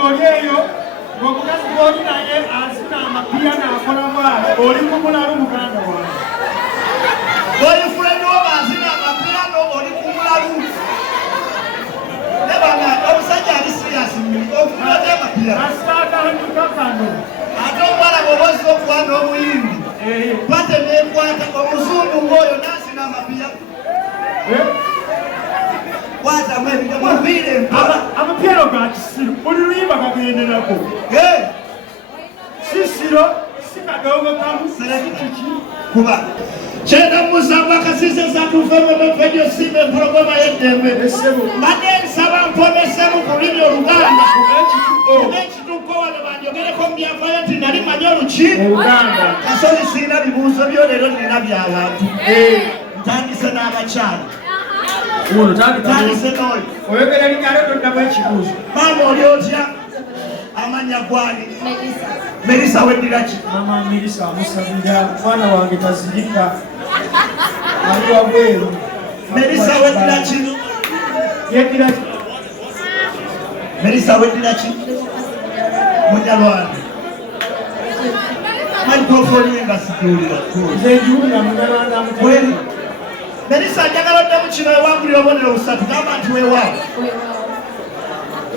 ng'olyeyo ng'omukazi gw'oli naye azina amapiya n'akola bwala oli kumulalu muganda wange boyfriend wo bazina amapiya oli kumulalu nebanga omusajja ali serious okulota amapiya asitaatanduka kano ate omwana bw'obozi okuwana omuyimbi pate nekwata omuzungu ng'oyo n'azina amapiya kwata mwebige muvire amapiano ga Kisiru buli luyimba gagenderako Sisiro sikadongo kamu selekiki kuba kyenda musamba kasise zatuvemo befedio sibe programa y'eddembe mbadde nsaba mponesemu ku lulimi Oluganda ekituko wano banjogereko mbyafaayo nti nali manyi oluki Oluganda kasoli siina bibuuzo byo leero nina by'abantu ntandise n'abakyala uno tandise n'oyo oyogera linyalo toddamu ekibuuzo maama oli otya amanya gwani Melissa weddira ki mama Melissa amusabira mwana wange tazirika ali wabweru Melissa weddira ki yeddira ki Melissa weddira ki munyalwana microphone yenga sikiwulira nze njiwulira munyalwana amutweri Melissa njagala odde mu kino ewangulira obubonero busatu gamba nti weewaawo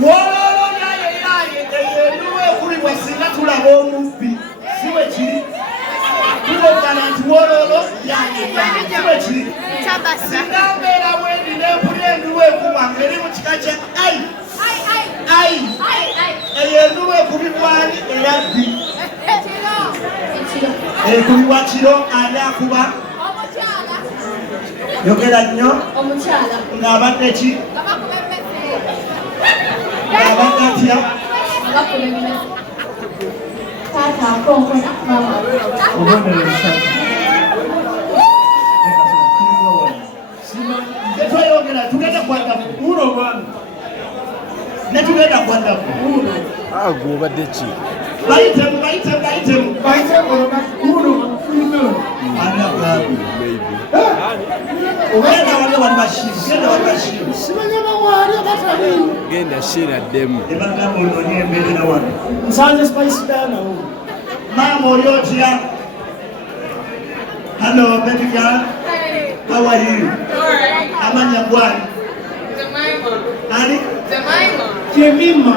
wololo yaye eyenuwe ekulibwa singa tulaba omubbi siwe kiri tulogana nti wololo yaye siwe kiri singa mbeera bwendi nempulira enduwe ekubwa ngeri mu kika kya ai eyenuwe ekubibwani eyabbi ekubibwa kiro ani akuba yogera nnyo ng'abadde ki ng'abadde atya netweyongera tugenda kwaddaku uno bwami netugenda kwaddaku ago obadde ki bayitemu ogenda wali wali bashiru genda shira ddemu ebagamba olonye embeerera wano nsanze spice dana maama oli otya hello baby girl how are you amanya gwani ani Jemima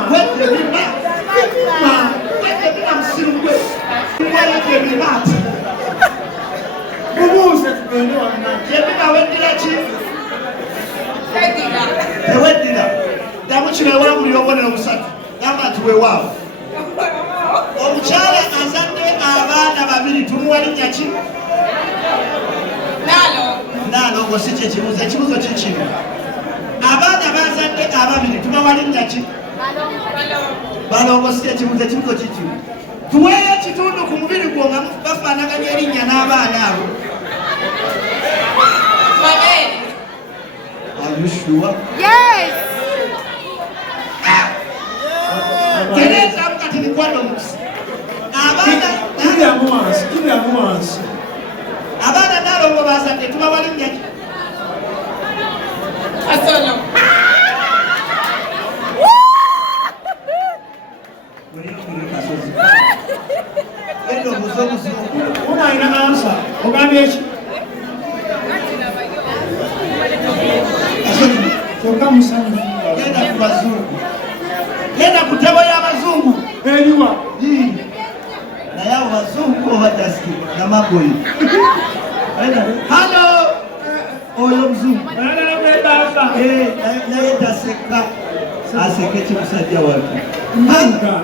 msirugwe ngwala Jemima mubuuze tugende wonna Jemima weddira ki teweddira ddamu kino ewangulira obubonero busatu gamba nti weewaawo omukyala azadde abaana babiri tumuwa linnya ki naalongo si kyekibuuzo ekibuuzo kikino abaana bazadde ababiri tubawa linnya ki balongo si ekibuuzo ekibuuzo kikino tuweeyo ekitundu ku mubiri gwo nga bafaanaganya erinnya n'abaana abo Are you sure? Yes! Tereza mkati ni kwano musi kiriamu wansi abaana naalongo bazadde tubawa linnya ki unaina ansa ogambye eki kyokka musanyu genda ku bazungu genda ku ttebo y'abazungu eriwa naye abo bazungu obaddaski namagoyi halo oyo muzungu ayagala kwetaaga naye taseka aseke kimusajja watu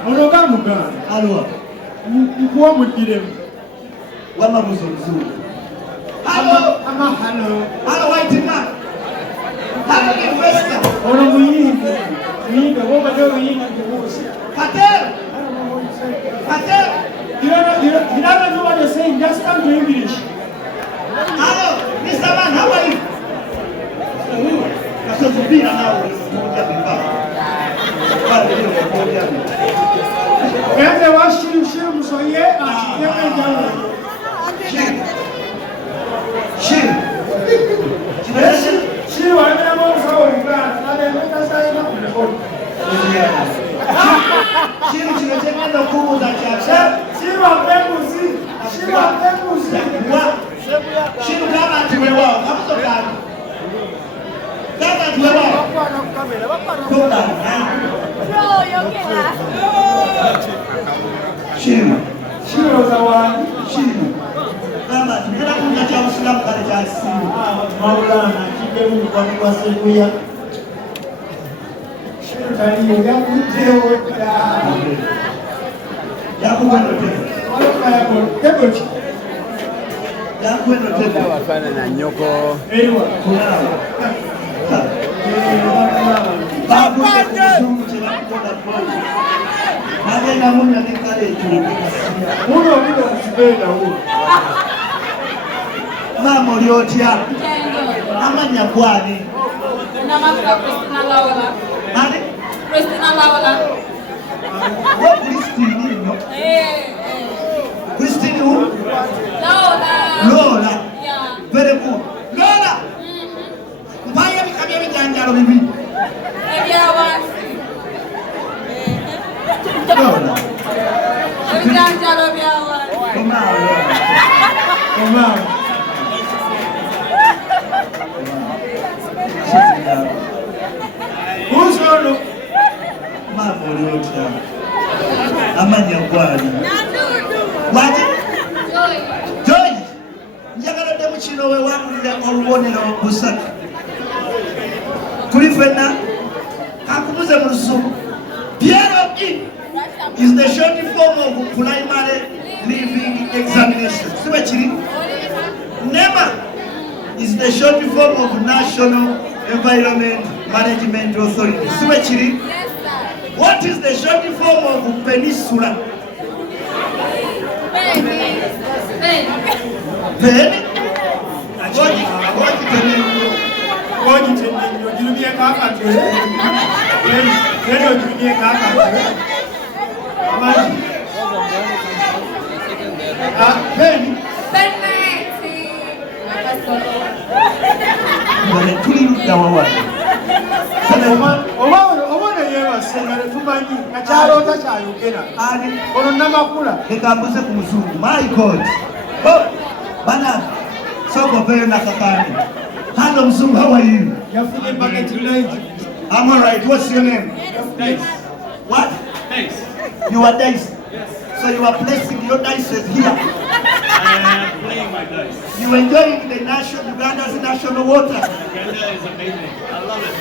onoga muganda alwa nkuwa muddiremu wamabuza omuzungu halo white man halo investor ono muyimbi wobadde oluyimbi nkubuusi Patel you don't know what you're saying, just come to English. Hello Mr. Man, how are you? Kasozubira nawe Ende wa Shiru musoye akiyeme jawe. Shiru wale mo sawo ngana, ale meta sai na. Shiru kino kyegenda okubuuza kyasa. Shiru apemuzi. Shiru apemuzi. Shiru gamba nti weewaawo. Kabuzo kange. Gamba nti weewaawo. Shiru. Shiru zawani. Shiru. Gamba nti ngenda kubuuza kya Busiraamu kale kya Shiru. Maulana kigemu kwa sekuya. Shiru taliyo yakuteo da. Yakuwendo tebo. Teboki. Yakuwendo tebo. Wafana na nyoko. Ewa. Kulala. Babuze kuzungu kyebakukola kwona. Nagenda munya nekale ekirikasiya. Muno bino kusipenda huo. Maama oli otya? Amanya gwani? Ani? Wo Christine nno? Christine who? Lola. Very good. Lola! Mpayo ebika by'ebijanjalo bibiri. Lola. Omao. Usono. Maama oli otya? Amanya gwani? Wati? Joy! Njagaladde mu kino wewangulira olubonero busatu. Kuli ffenna kankumuze mu lusuku. PLE is the short form of primary living examination. Sibe kiri? NEMA is the short form of National Environment Management Authority. Sibe kiri? What is the short form of Peninsula? Pen? Koji tendenyo jirumye kakatwe. Leno jirumye kakatwe. Amani. Peni. Wale tulirudda wawali. Obona yebasengale tumanyi kakyaloota kyayogera. Ani? Ono namakula. Leka mbuze ku muzungu. My God. Oh, bana. Soko peyo nakakani. Hello mzungu, how are you? Yafunye bucket lady. I'm alright. What's your name? Dice. What? Dice. You are dice. Yes. So you are placing your dices here. I am playing my dice. You enjoying the Uganda's national water. Uganda is amazing. I love it.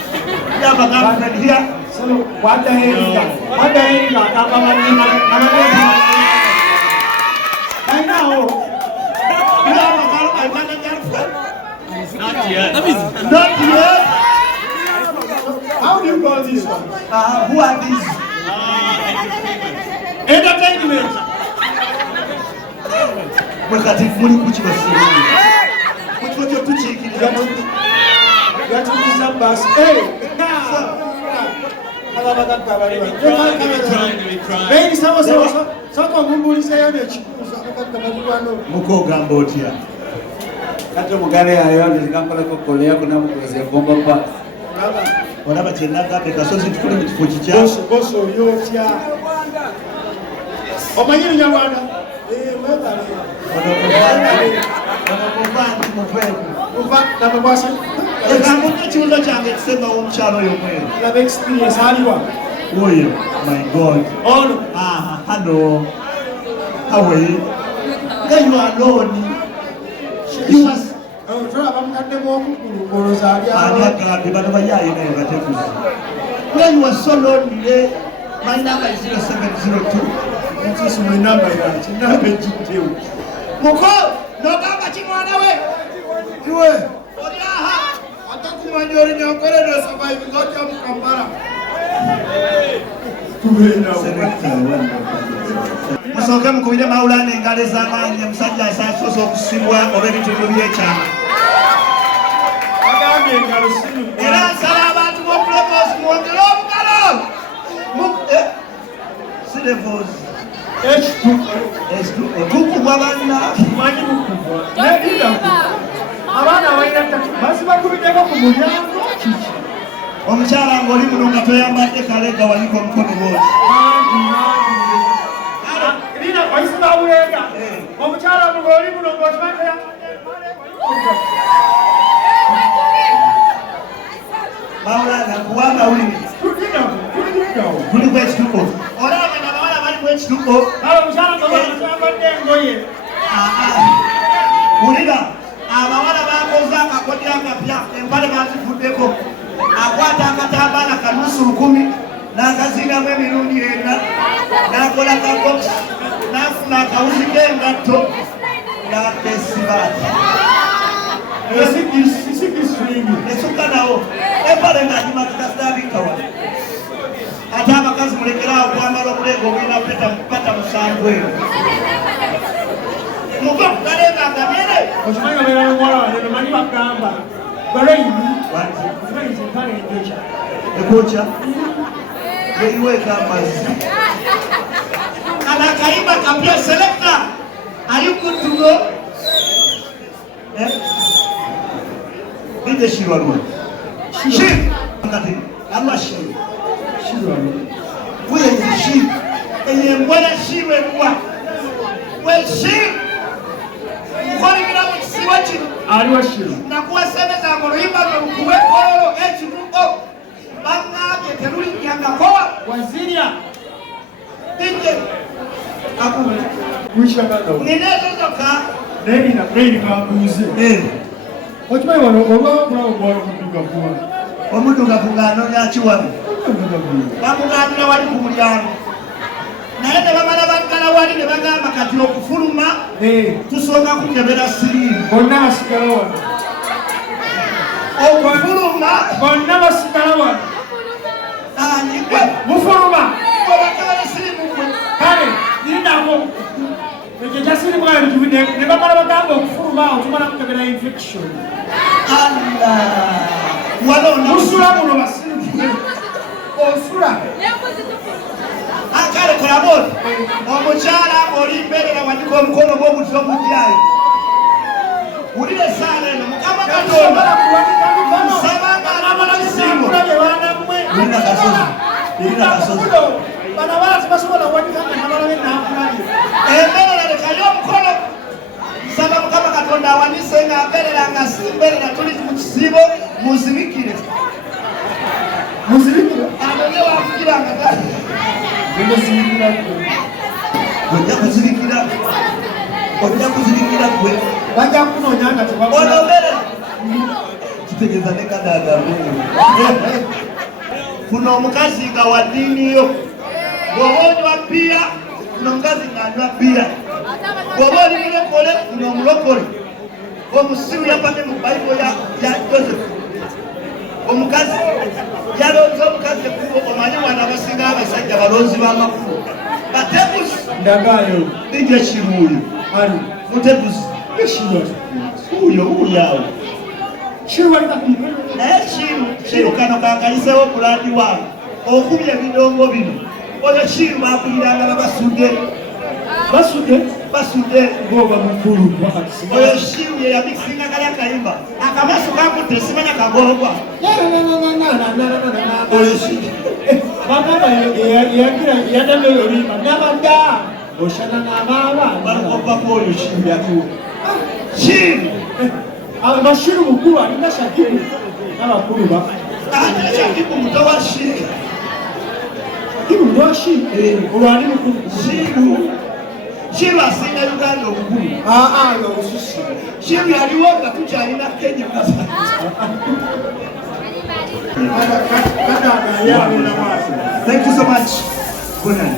You have a girlfriend here. So what the hell is that? What the hell is that? I know. You have a girlfriend. Not yet. Not yet. How do you call this one? Who are these? Entertainment. Mwekati muli kuchi basiri. Kuchi tuchikirira. Yatukiza basi. Hey. Baby, sako ngumbulisa yone chikuza akakabano. Muko gambo otya. Kati omugale yayo nzikampola kokole yako namukoze bomba kwa. Olaba kyenagambye kasozi tukule mu kifo kikya. Boso yotya. Omanyiri nyawanda. Mwebale. Onokuvanti muvemu. Uva nabakwasa. Ekambuka ekibuzo kyange kisemba w'omukyalo oyo mwenu. Laba experience aliwa. Oyo, my God. Ono. Hello. How are you? Then you are alone. You are... When you are so lonely, my number is 0702. That is my number. Muko, no baba chimwana we. Iwe. Oriaha. Atakumanyori nyokore no survive ngoja mukambara. Musoke mukubire Maulana engalo ez'amaanyi omusajja asasoose okusibwa oba ebitundu by'ekyama. Era nsala abantu b'omulokozi mwongere obugalo. Sirevozi. Tukubwa banna. Abaana balina basi bakubiddeko ku mulyango kiki. Omukyala ng'oli muno nga toyambadde kale nga waliko omukono bwoti. Ulega. Omukyala mugoli muno ng'okimanyi ya. Maulana kuwanga uli. Kuli kwekituko. Olaba n'abawala bali kwekituko. Omukyala ng'okyambadde engoye. Ulira abawala bakoze akakodyo akapya empale bazifuddeko akwata akatambaala kanusu 10 n'akazingamu emirundi 4 n'akola kabox n'afuna akawuzi k'engatto n'akesibaati esukka nawo empale ng'agimakakasitaabikawa ate abakazi mulekerawo kwambala obuleega obulina pata 7 eyo muko kukalenga agamire okimanyi beera n'omuwala wange nomanyi bagamba baleyini okimanyi empale enjoca ekwoca yeyiweeka amazzi kana akayimba kapya selekta ali kutugo ide Shiru alwa Shiru kati ama Shiru alwa wezi Shiru eye mbona Shiru ekwa we Shiru mkwani bila mkisiwa chino aliwa Shiru na kuwa semeza ngoroimba kuwe kololo echiruko banga keteruli yangakoa waziria Tinde akume mwisha kanda ninezo zoka neni na preni kabuze okimanyi wano olwakulawo gwala omuduga kungano yachiwano bamuganira wali ku mulyango naye ne bamala baggala wali ne bagamba kati okufuluma tusooka kukebera siriimu bonna basigala wano okufuluma bonna basigala wano mufuluma obakebera siriimu gwe kale nindako ekyo kyasirimu kale ne bamala bagamba okufuluma awo tumala kukebera infection musula muno basirimu osula akale kolaboni omukyala olimberera wandika omukono gw'obuti omujjayo wulire esaala eno mukama katonda nsabanga anamalasimu erina kasozi bano abaala tebasobola kuwanikanga nabalabe nakulabye emberera lekayo omukono nsaba mukama katonda awanise nga mberera nga si mberera tuli mu kisibo muzibikire anone wakugiranga ojja kuzibikira gwe bajja kunonya nga onombere kitegeeza ne kadadamu kuno omukazi nga wa ddiiniyo bw'oba onywa bbiya kuno omukazi ng'anywa bbiya bw'oba oli mulokole kuno omulokole omusiru yapate mu bayibuli ya Josefu omukazi yalonze omukazi ekubo omanyi wana abasinga abasajja balonzi b'amakulu batebuzi ndagayo lijja Shiru ali mutebuzi uyo awo Shiru alina naye Shiru kano kankayisewo bulandi wange okubya ebidongo bino oyo Shiru bakuliranga basudde ngoba mukulu oyo Shiru ye yabikisinga kali akayimba akamaso kakutte simanya kagologwa oyo Shiru bagamba yadala olimba nabadda oshana n'abaaba balikompako oyo Shiru yaliwo Shiru Shiru mukulu alina Shakib n'abakulu ba ate Shakib muto wa Shiru olwali mukulu Shiru asinga Uganda obukulu Shiru yaliwo nga tukyalina Kenya Thank you so much. Good night.